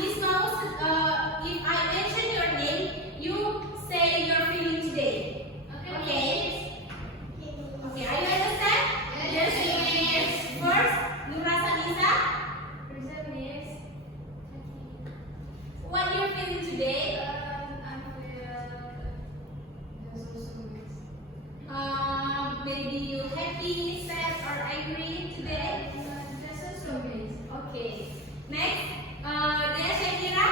Miss Mouse, if I mention your name, you say your feeling today. Okay? Okay, are you understand? Yes, Miss. First, Nura Sanisa. What you feeling today? Maybe you happy, sad, or angry today? Okay. Next, Dea Syakira.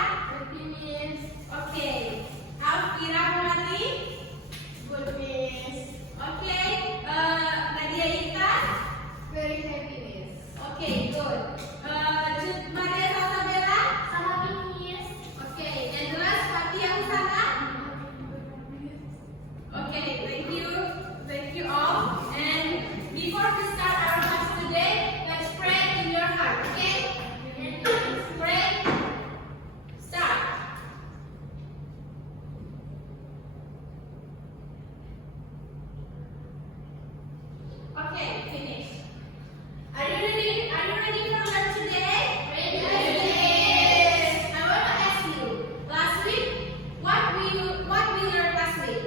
Okay. Alfira Mati. Okay. Nadia Ita. Okay, good. Maria Salsabella. Okay. And last, Fatia Husana. Okay, thank you all. And before we start our class today, let's pray in your heart, okay? Pray. Start. Okay, finish. Are you ready? Are you ready for lunch today? Yes. I want to ask you. Last week, what we learned last week?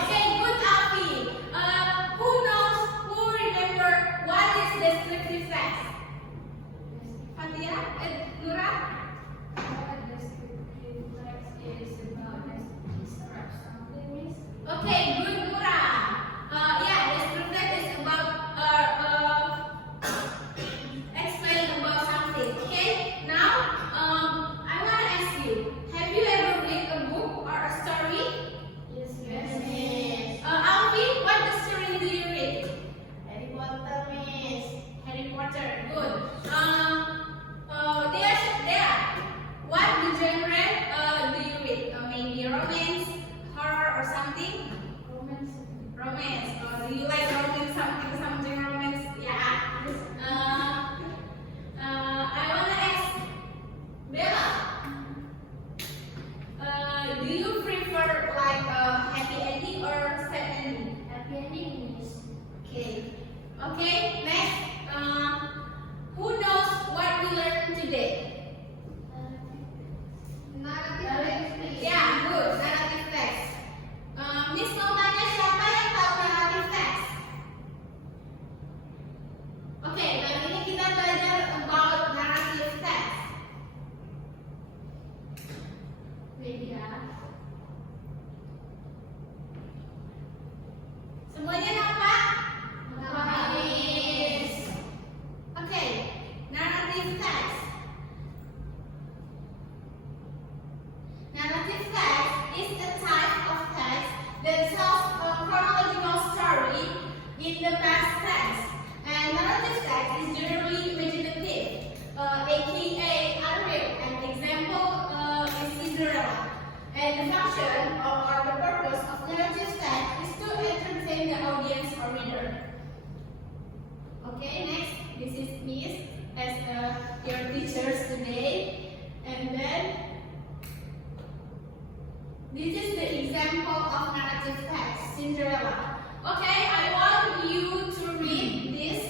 Okay, good, Alfie. Who remember what is descriptive text? Fatia and Nura? Okay, good, Nura. Yeah, descriptive text is about explaining about something. Okay, now I want to ask you: have you ever read a book or a story? Alvin, what story do you read? Harry Potter, good. There. What genre do you read? Maybe romance, horror, or something? Romance. Do you like romance? Something romance? Yeah. I wanna ask Bella. Do you prefer like a happy ending or sad ending? Okay. Next. Who knows what we learned today? Yeah, good. Narrative text. Miss mau tanya siapa yang tahu narrative text? Oke, kali ini kita belajar about narrative text. Semuanya nampak? Okay, narrative text. Narrative text is a type of text that tells a chronological story in the past tense. And narrative text is generally imaginative, aka unreal. An example is Cinderella. And the function or the purpose of narrative text is to entertain the audience or reader. Okay, next, this is Miss as your teachers today. And then, this is the example of narrative text, Cinderella. Okay, I want you to read this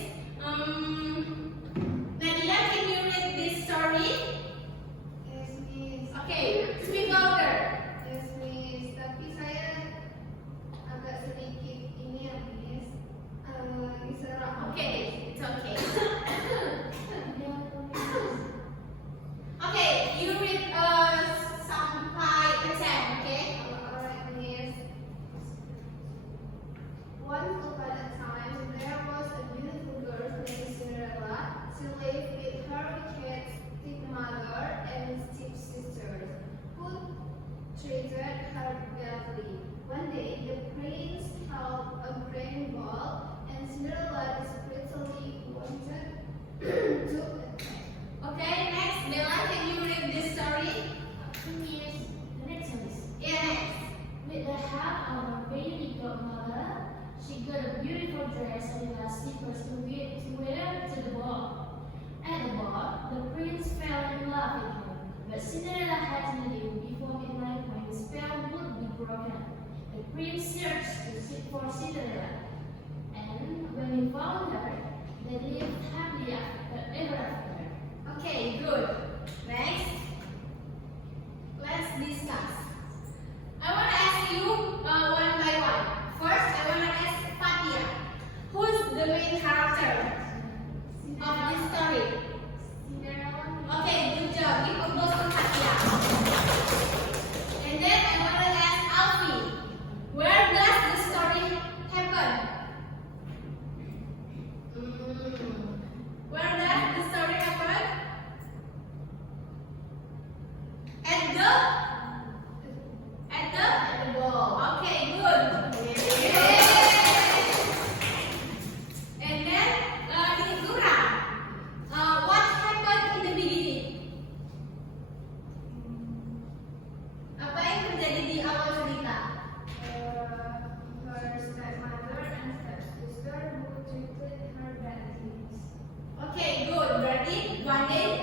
narrative. One day,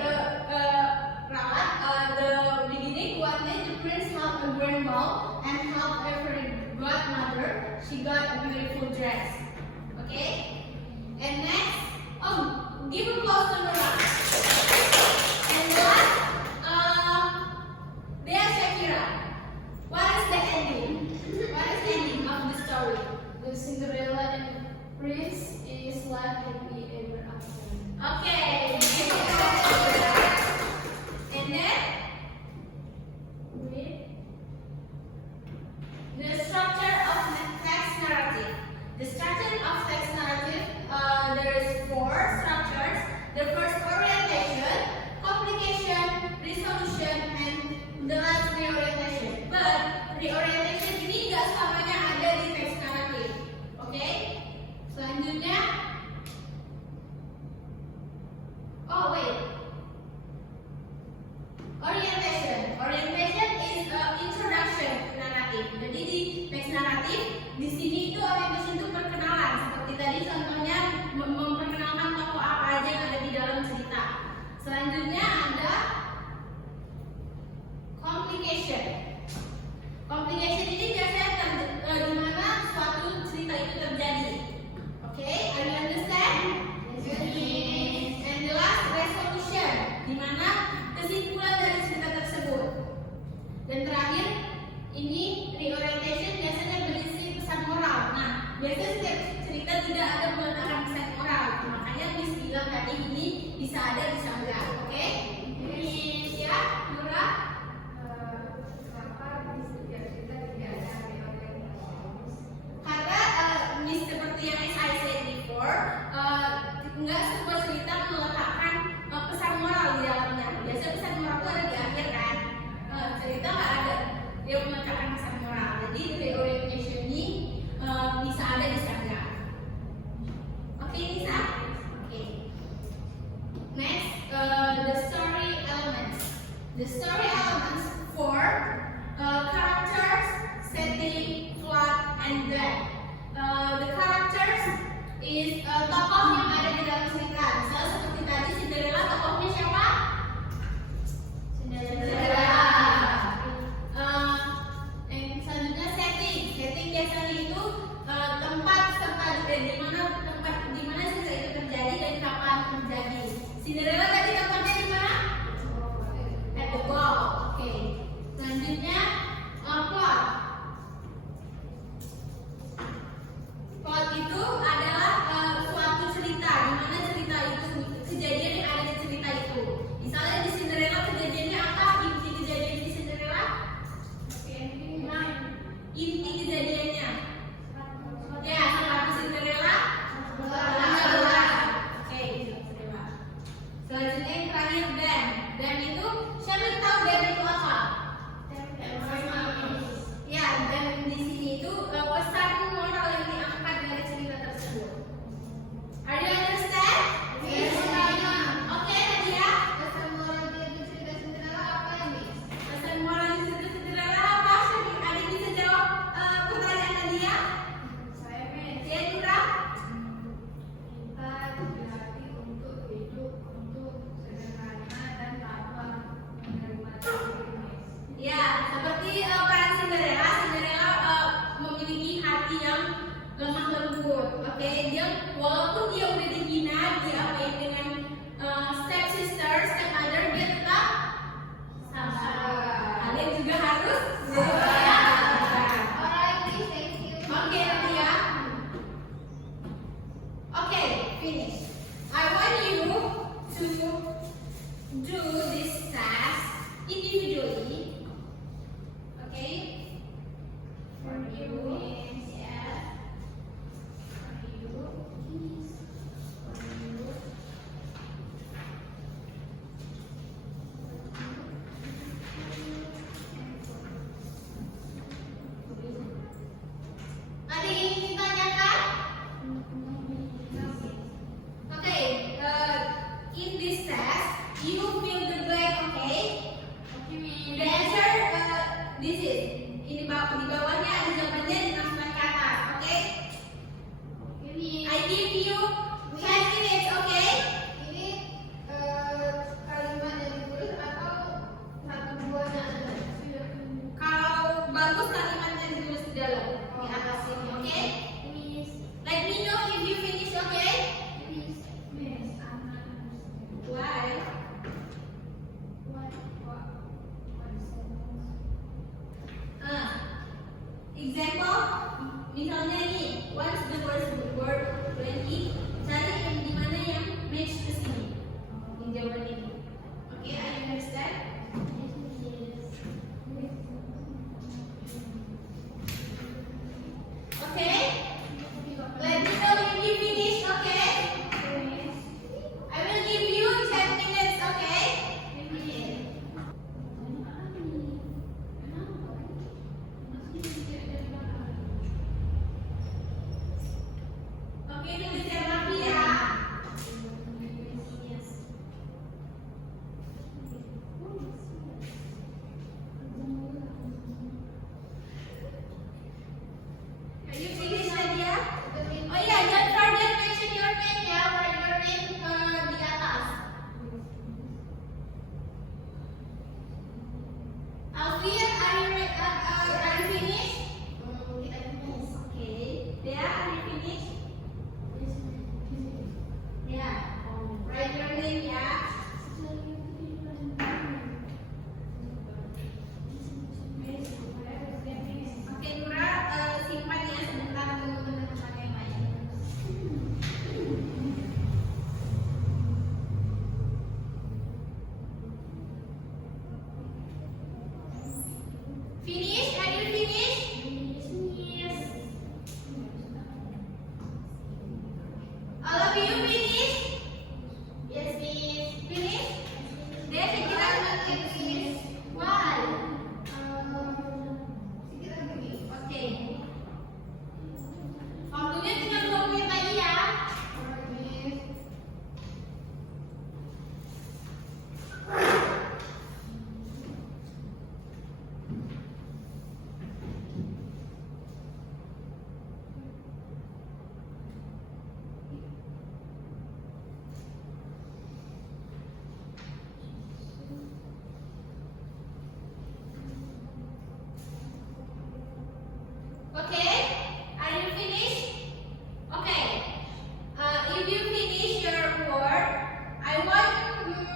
the beginning. One day, the prince helped a grandma and helped her godmother. She got a beautiful dress. Okay. And next, give applause to Nora. And last, Dea Shakira. What is the ending? What is the ending of the story? The Cinderella and Prince is life happy ever after. Okay. And then the structure of the text narrative. The structure of text narrative, there is 4 structures. The first, orientation, complication, resolution, and the last, reorientation. But reorientation ini nggak selamanya ada di teks naratif. Oke? Selanjutnya, oh wait, orientation. Orientation is introduction naratif. Jadi di teks naratif di sini itu orientation itu perkenalan. Seperti tadi contohnya memperkenalkan tokoh apa aja yang ada di dalam cerita. Selanjutnya ada complication. Complication ini biasanya di mana suatu cerita itu terjadi. Okay, are you understand? Yes. And the last, resolution, di mana kesimpulan dari cerita tersebut. Dan terakhir, ini reorientation biasanya berisi pesan moral. Nah, biasanya setiap cerita tidak ada meletakkan pesan moral. Makanya Miss bilang tadi ini bisa ada, bisa enggak. Oke? Miss ya, Nura. Karena Miss seperti yang I said before, enggak sebuah cerita meletakkan pesan moral di dalamnya. Biasanya pesan moral itu ada di akhir kan. Cerita nggak ada yang meletakkan pesan moral. Jadi reorientation ini bisa ada, bisa enggak. Oke, Nisa? Oke. Next, the story elements. The story elements for characters, setting, plot, and depth. The characters is tokoh yang ada di dalam cerita. Misalnya seperti tadi Cinderella, tokohnya siapa? Cinderella. Yang selanjutnya setting. Setting biasanya itu tempat serta di mana cerita itu terjadi dan kapan terjadi. Cinderella tadi tempatnya di mana? At the ball. Oke. Selanjutnya plot. Plot itu adalah suatu cerita, di mana cerita itu kejadian yang ada di cerita itu. Misalnya di Cinderella kejadiannya apa? Inti kejadian di Cinderella? Inti kejadiannya. Ya, sama Cinderella. Oke, Cinderella. Selanjutnya yang terakhir Dan. Dan itu siapa yang tahu Dan itu apa? Ya, dan di sini itu pesan moral yang diangkat dari cerita tersebut. Are you understand? Yes. Oke, Nadia. Pesan moral dari cerita Cinderella apa ya, Miss? Pesan moral di cerita Cinderella apa? Ada yang bisa jawab pertanyaan Nadia? Saya, Miss. Ya, Nura. Kita dilatih untuk hidup untuk sederhana dan tanpa menerima diri, Miss. Ya, seperti peran Cinderella. Cinderella memiliki hati yang lemah lembut. Oke, dia walaupun dia udah dihina, diapain dengan step sister, step mother, dia tetap sabar. Kalian juga harus sabar. Alright, Miss. Thank you. Oke, Nadia. Oke, finish. I want you to do this task individually. Okay? For you, yeah. For you, for you. Ada yang ingin ditanyakan? Okay, in this test, you fill the blank, okay? The answer, this is. Di bawahnya ada jawabannya ditambahkan ke atas, okay? I give you 5 minutes, okay? Ini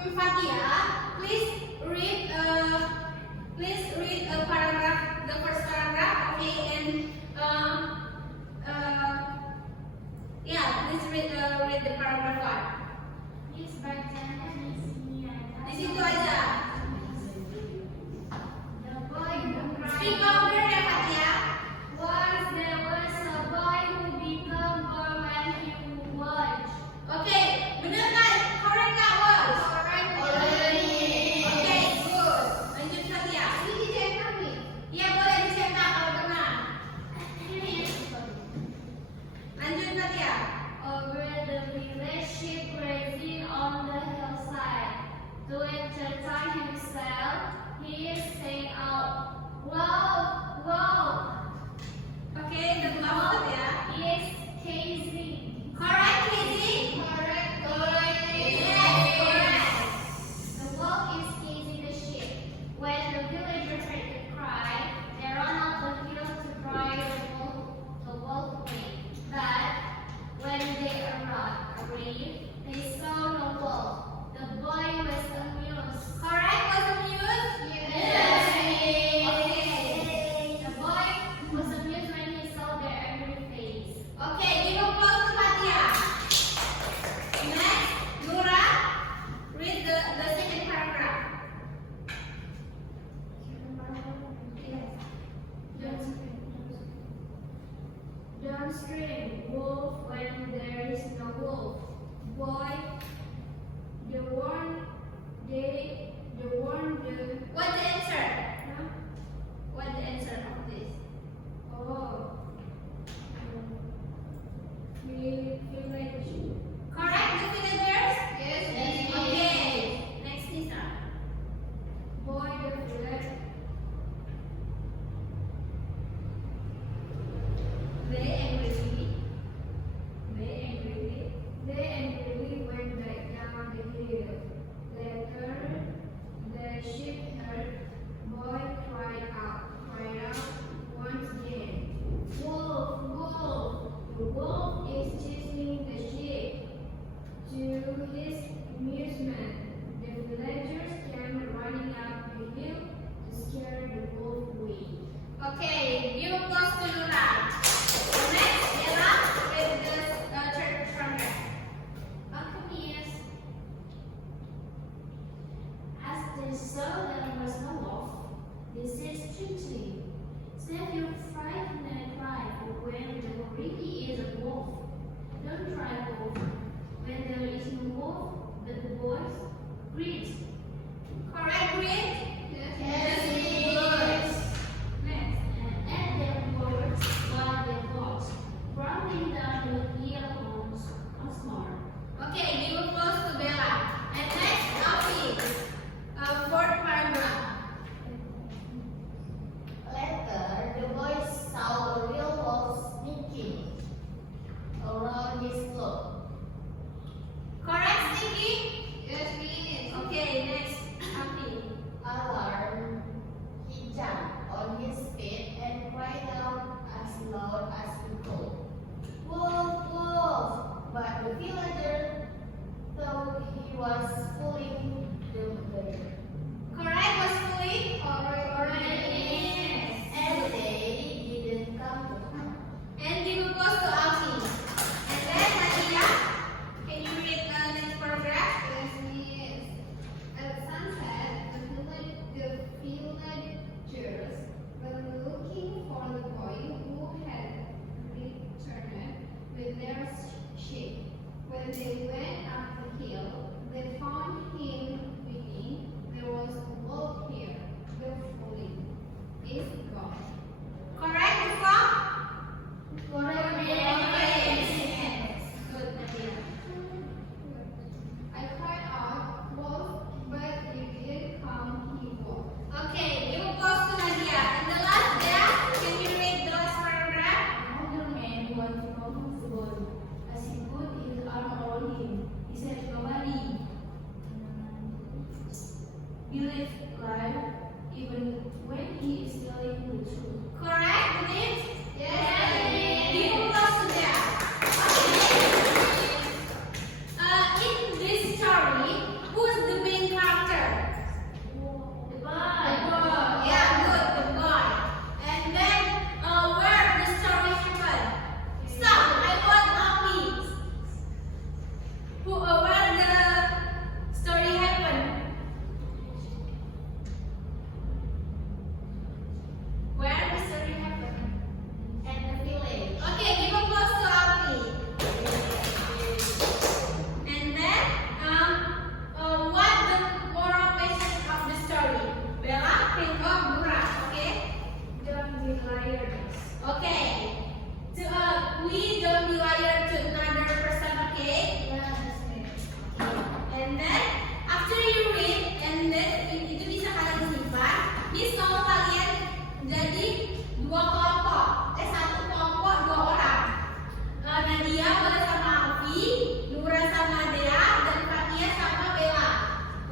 Fatia, please read a paragraph, the first paragraph, okay, and yeah, please read the paragraph one. Miss Barjana, Miss Niata. Di situ aja. The boy who Speak cried. louder ya Fatia. Once there was a boy who became poor when he watched. Okay, benar nggak? Correct nggak was? Correct. Okay, good. Lanjut Fatia. Ini dicetak nih. Iya boleh dicetak kalau benar. Lanjut Fatia. Over the village sheep grazing on the hillside. To entertain himself, he sang out, "Wow, wow!" Oke, the bawah ya. Is gazing. Correct, Lizzie. Correct. Yes, correct. The wolf is gazing the sheep. When the villagers heard the cry, they ran up the hill to drive the wolf away. But when they arrived, they saw no wolf. The boy was amused. Correct, was amused? Yes. Okay. The boy was amused when he saw their angry face. Okay, give applause to Fatia. Next, Nura, read the second paragraph. Don't scream, wolf, when there is no wolf. Boy, the one, What's the answer? huh? What's the answer of this? Oh, village. Correct, the villagers? Yes. Okay, next Nisa. Boy, the village. They angrily went back down the hill. Later, the sheep heard boy cried out once again. Wolf, wolf! The wolf is chasing the sheep. To his amusement, the villagers came running up the hill to scare the wolf away. Okay, give applause to Nura. Next, Ella, read the third paragraph. Alchemists, as they saw there was no wolf, they said strictly, "Save your frightened cry for when there really is a wolf. Don't cry wolf when there is no wolf," but the boys agreed. Correct, read? Yes, Next, and at their words while they walked, running down the hill once more. Okay, give applause to Bella. And next, Alfie. Fourth paragraph. Later, the boys saw a real wolf sneaking around his flock. Correct, Sticky? Yes, please. Okay, next, Alfie. Alarmed, he jumped on his feet and cried out as loud as he could, "Wolf, wolf!" But the villager thought he was fooling them. Correct, was fully? Yes. And they didn't come to harm. And give applause to Alfie. And then, Nadia, can you read the next paragraph? Yes. At sunset, the villagers were looking for the boy who had returned with their sheep. When they went up the hill, they found him thinking there was a wolf here. The folly is gone. Correct, Ufam? Yes. Good, Nadia. I cried out, "Wolf," but you didn't come, he walked. Okay, give applause to Nadia. And the last, Bea, can you read the last paragraph? Another man was comfortable as he put his arm around him. He said, "Nobody believes God even when he is telling the truth." Correct, Nid? Yes. Give applause to Bea. In this story, who is the main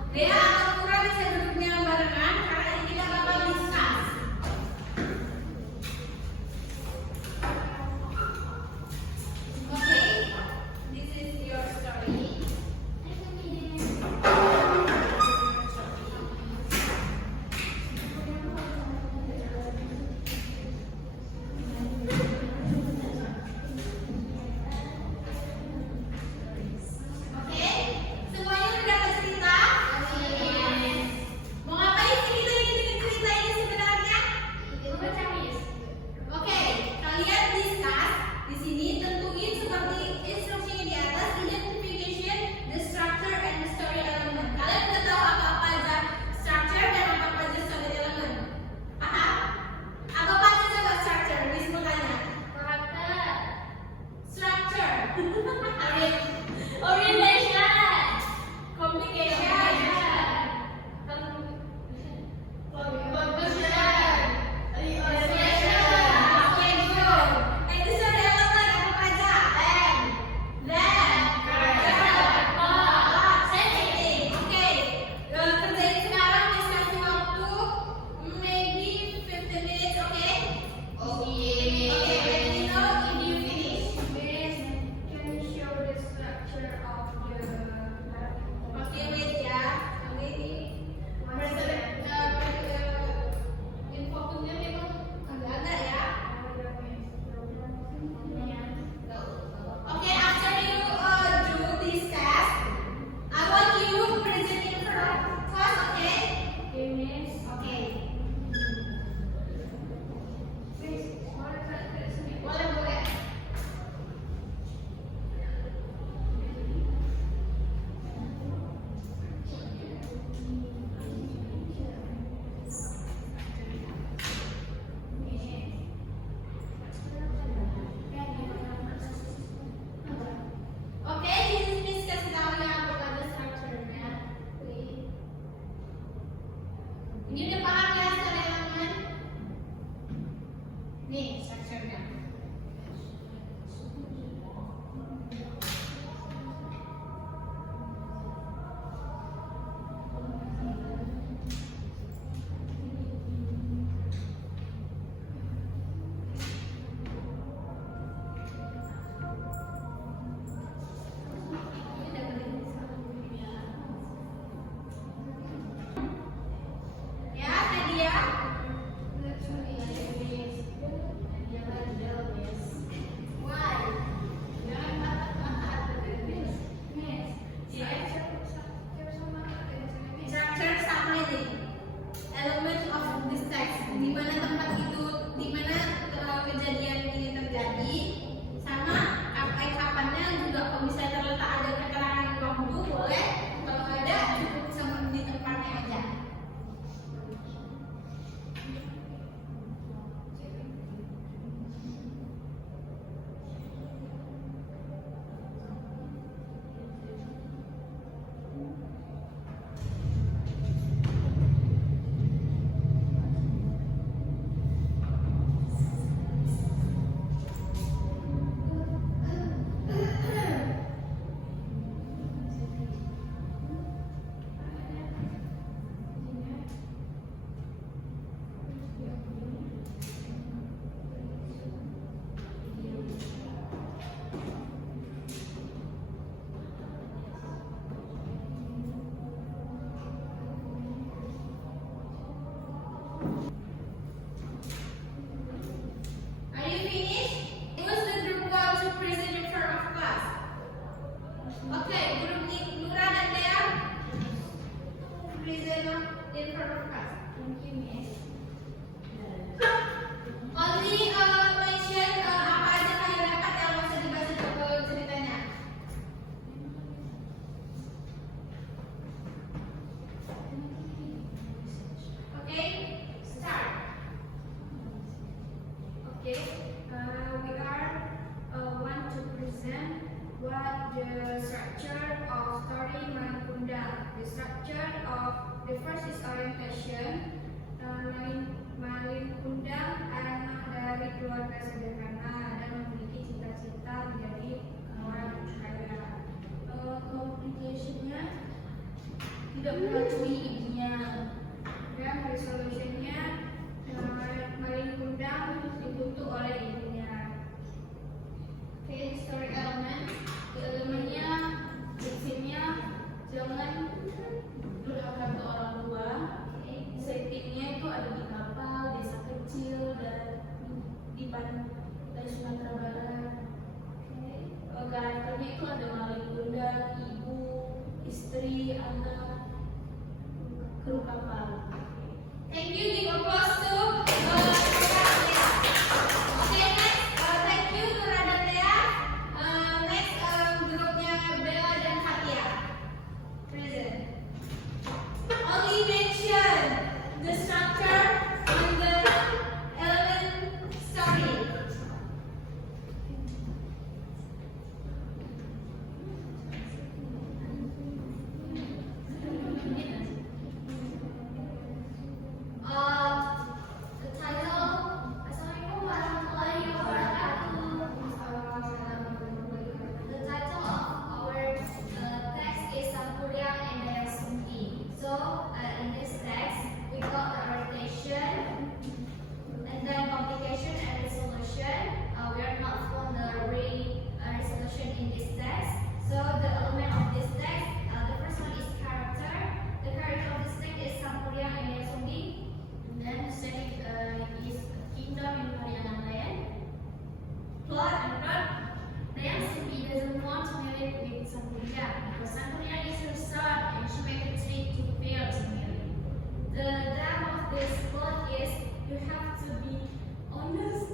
Dea atau Nura bisa duduknya barengan karena ini kita bakal discuss. Okay, this is your story. Oke, semuanya udah dapat cerita? Mau ngapain cerita ini sebenarnya? Oke, kalian discuss di sini, tentuin seperti instruksinya di atas, identification, the structure and the story element. Kalian udah tahu apa aja structure dan apa aja story element? Paham? Apa aja coba structure? Wisnu tanya. Structure. Orientation. Complication. Okay, good. And the story element apa aja? Then. Setting. Okay. Kerjain sekarang, Miss kasih waktu maybe 15 minutes, okay? Okay, let me know if you finish. Miss, can you show the structure of the Okay, wait ya. Ini infonya memang agak-agak ya. Okay, after you do this test, I want you present in front of class, okay? Miss, Okay. Miss, boleh tak sini? Boleh. Oke, this is Miss kasih tahu ya apa ada structure-nya. Ini udah paham ya story element? Nih structure-nya. Ya, Nadia. Structure sama ini. Element of this text. Di mana tempat itu, di mana kejadian ini terjadi, sama kapannya juga. Kalau misalnya terletak ada keterangan di waktu boleh. Kalau nggak ada cukup sama di tempatnya aja. Are you finished? Who's the group want to present in front of class? Okay, group Nura dan Dea present in front of class. Thank you, Miss. Only mention apa aja kalian dapat yang bisa dibaca ke ceritanya. Okay, start. Okay, we are want to present what the structure of story Malin The structure of the first is orientation. Malin Kundang anak dari keluarga sederhana dan memiliki cita-cita menjadi orang kaya. Complication-nya tidak mengakui ibunya. Dan resolusinya Maling Kundang dikutuk oleh ibunya. Okay, story element. Elemennya, prinsipnya jangan durhaka ke orang tua. Settingnya itu ada di kapal, desa kecil, dan di pantai Sumatera Barat. Karakternya itu ada Maling Kundang, ibu, istri, anak, kru kapal. Thank you. Give applause to Nuradanea. Okay, next. Thank you Nuradanea. Next grupnya Bella dan Fatia. Present. Only mention the structure on the element story. The title, Assalamualaikum warahmatullahi wabarakatuh. The title of our text is Sampurya and Daya Sumpi. So, in this text, we got the orientation and then complication and resolution. We are not from the resolution in this text. So, the element of this text, the first one is character. The character of this text is Sampurya and Daya Sumpi. And then the second is Kingdom in Pariangan Land. Plot and plot. Dayang Sumpi doesn't want to marry with Sampurya because Sampurya is her son and she made a treat to fail to marry. The drama of this plot is you have to be honest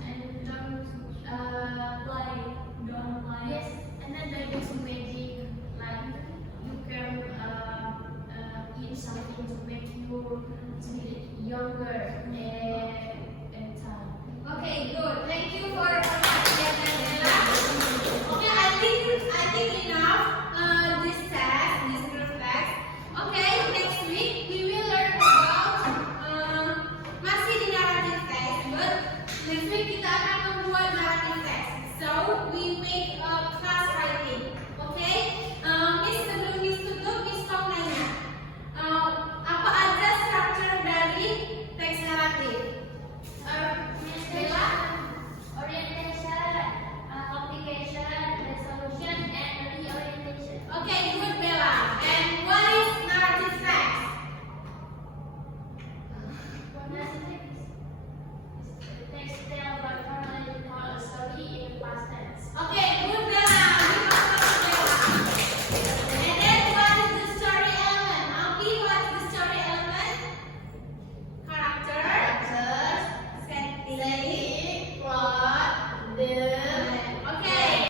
and don't lie. Yes, and then they do some magic like you can eat something to make you to be younger and time. Okay, good.